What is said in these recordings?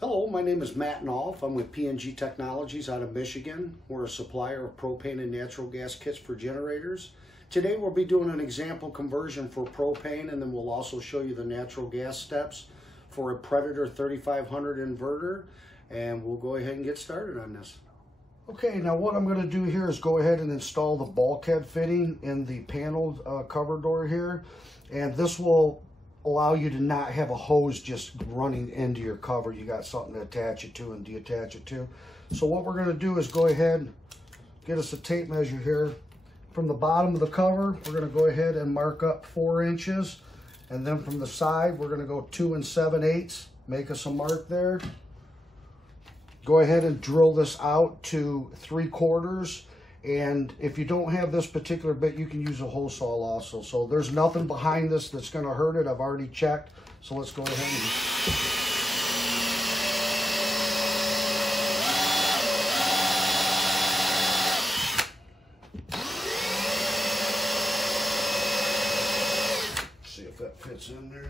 Hello, my name is Matt Nolf. I'm with PNG Technologies out of Michigan. We're a supplier of propane and natural gas kits for generators. Today we'll be doing an example conversion for propane, and then we'll also show you the natural gas steps for a Predator 3500 inverter, and we'll go ahead and get started on this. Okay, now what I'm going to do here is go ahead and install the bulkhead fitting in the paneled cover door here, and this will allow you to not have a hose just running into your cover. You got something to attach it to and detach it to. So what we're going to do is go ahead, get us a tape measure here. From the bottom of the cover, we're going to go ahead and mark up 4 inches. And then from the side, we're going to go 2 7/8. Make us a mark there. Go ahead and drill this out to 3/4. And if you don't have this particular bit, you can use a hole saw also. So there's nothing behind this that's going to hurt it. I've already checked. So let's go ahead and... see if that fits in there.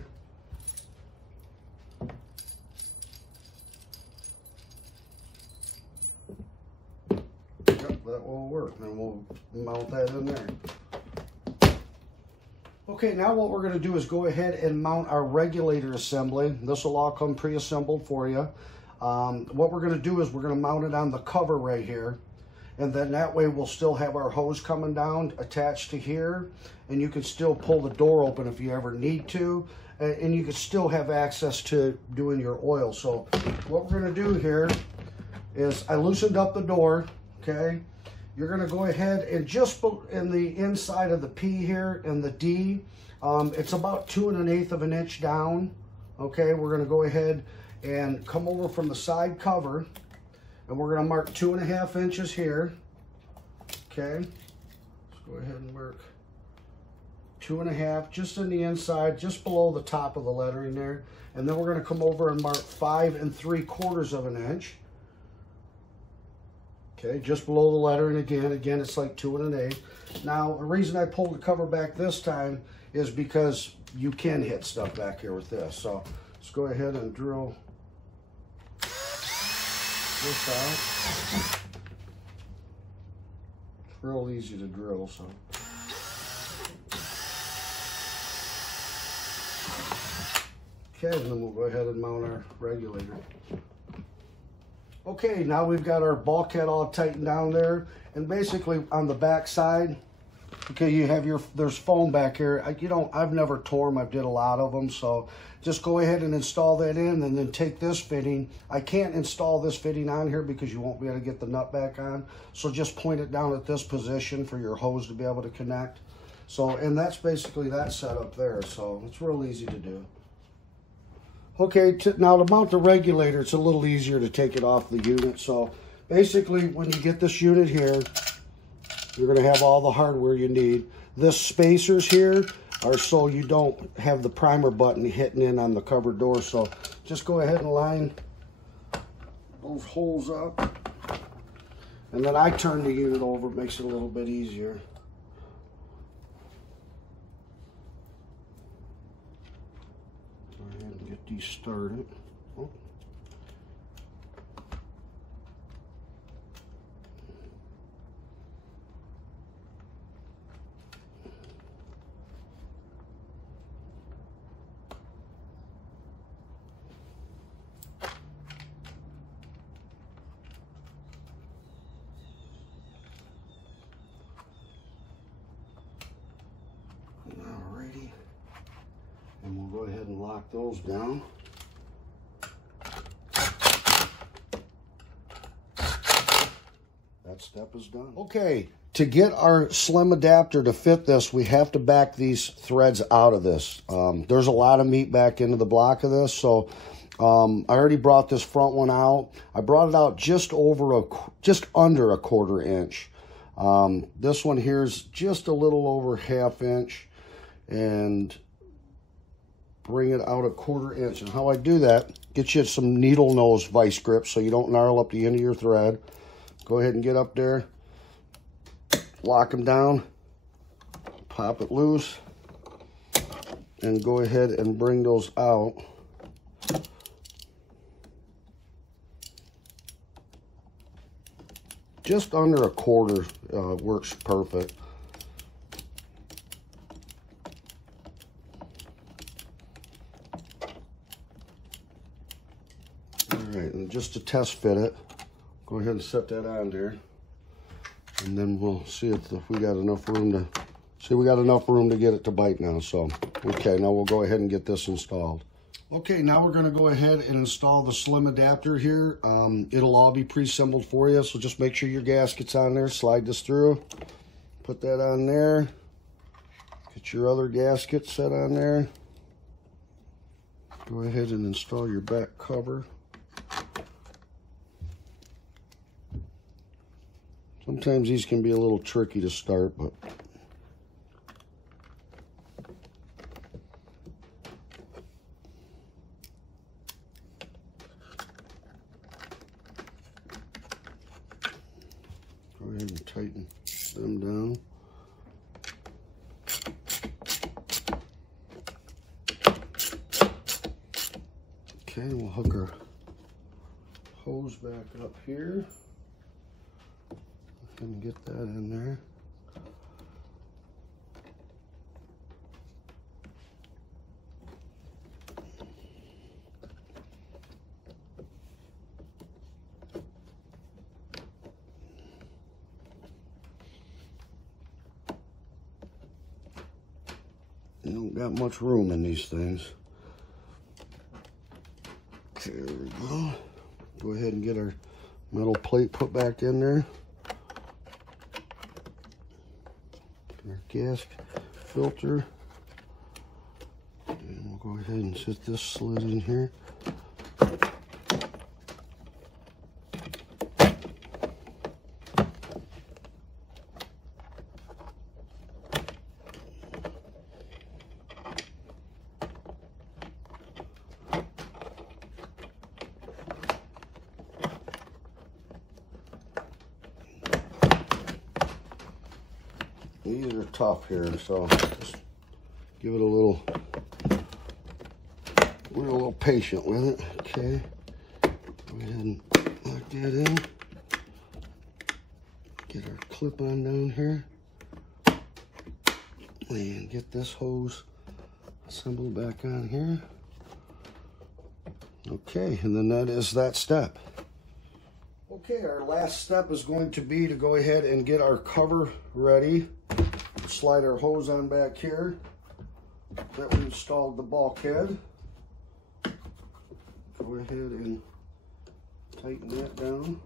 That will work, and we'll mount that in there. Okay, now what we're going to do is go ahead and mount our regulator assembly. This will all come pre-assembled for you. What we're going to do is we're going to mount it on the cover right here, and then that way we'll still have our hose coming down attached to here, and you can still pull the door open if you ever need to, and you can still have access to doing your oil. So what we're going to do here is I loosened up the door. Okay, you're going to go ahead and just in the inside of the P here and the D, it's about 2 1/8 of an inch down. Okay, we're going to go ahead and come over from the side cover, and we're going to mark 2 1/2 inches here. Okay, let's go ahead and mark 2 1/2 just in the inside, just below the top of the lettering there, and then we're going to come over and mark 5 3/4 of an inch. Okay, just below the lettering again, it's like 2 1/8. Now, the reason I pulled the cover back this time is because you can hit stuff back here with this. So let's go ahead and drill this out. It's real easy to drill, so. Okay, and then we'll go ahead and mount our regulator. Okay, now we've got our bulkhead all tightened down there, and basically on the back side, okay, you have there's foam back here. I've never tore them. I've did a lot of them, so just go ahead and install that in, and then take this fitting. I can't install this fitting on here because you won't be able to get the nut back on, so just point it down at this position for your hose to be able to connect. So, and that's basically that setup there, so it's real easy to do. Okay, now to mount the regulator, it's a little easier to take it off the unit. So basically, when you get this unit here, you're going to have all the hardware you need. This spacers here are so you don't have the primer button hitting in on the cover door. So just go ahead and line those holes up. And then I turn the unit over, it makes it a little bit easier. Get these started. Oh. Alrighty. And we'll go ahead and lock those down. That step is done. Okay, to get our slim adapter to fit this, we have to back these threads out of this. There's a lot of meat back into the block of this, so I already brought this front one out. I brought it out just under a 1/4 inch. This one here is just a little over 1/2 inch, and bring it out a 1/4 inch. And how I do that, get you some needle nose vice grips so you don't gnarl up the end of your thread. Go ahead and get up there, lock them down, pop it loose, and go ahead and bring those out. just under a quarter works perfect. All right, and just to test fit it, go ahead and set that on there. And then we'll see if we got enough room to, we got enough room to get it to bite now. So, okay, now we'll go ahead and get this installed. Okay, now we're gonna go ahead and install the slim adapter here. It'll all be pre-assembled for you, so just make sure your gasket's on there. Slide this through, put that on there. Get your other gasket set on there. Go ahead and install your back cover. Sometimes these can be a little tricky to start, but go ahead and tighten them down. Okay, we'll hook our hose back up here. And get that in there. You don't got much room in these things. Okay, there we go. Go ahead and get our metal plate put back in there. Our gas filter, and we'll go ahead and set this slit in here. These are tough here, so just give it a little, we're a little patient with it. Okay, go ahead and lock that in. Get our clip on down here, and get this hose assembled back on here. Okay, and then that is that step. Okay, our last step is going to be to go ahead and get our cover ready. Slide our hose on back here that we installed the bulkhead. Go ahead and tighten that down.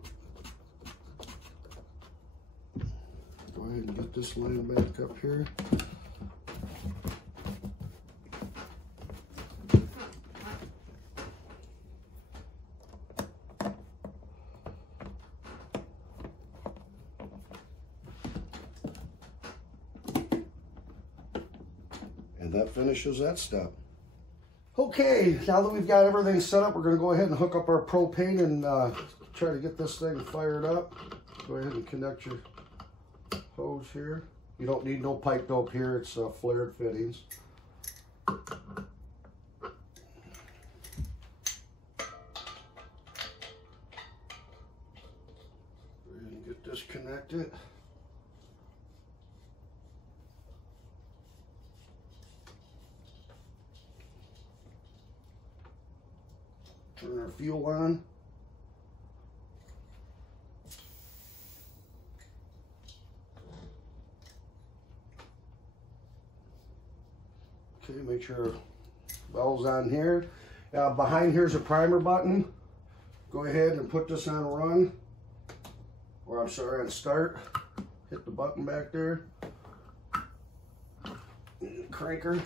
Go ahead and get this line back up here. And that finishes that step. Okay, now that we've got everything set up, we're going to go ahead and hook up our propane and try to get this thing fired up. Go ahead and connect your hose here. You don't need no pipe dope here, it's flared fittings. And get this connected. Turn our fuel on. Okay, make sure bell's on here. Behind here's a primer button. Go ahead and put this on run, or I'm sorry, on start. Hit the button back there. Cranker.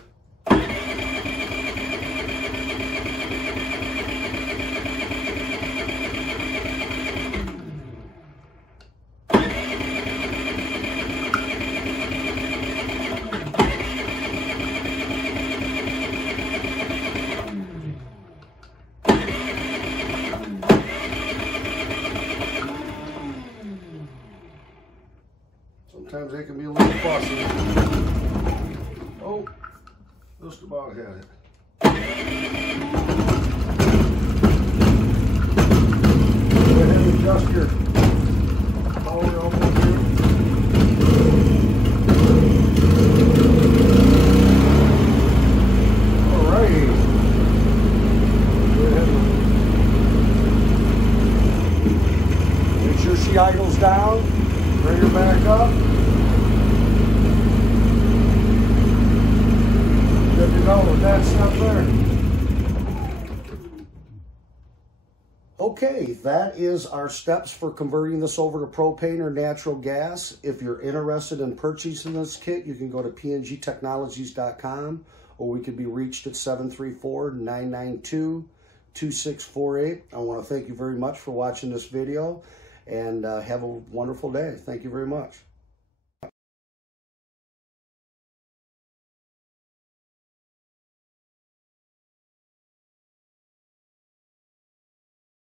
Sometimes they can be a little fussy. Oh, just about had it. Go ahead and adjust your power power output here. Alright. Go ahead and make sure she idles down. Bring her back up. Good to go with that stuff there. Okay, that is our steps for converting this over to propane or natural gas. If you're interested in purchasing this kit, you can go to pngtechnologies.com, or we can be reached at 734-992-2648. I want to thank you very much for watching this video, and have a wonderful day. Thank you very much.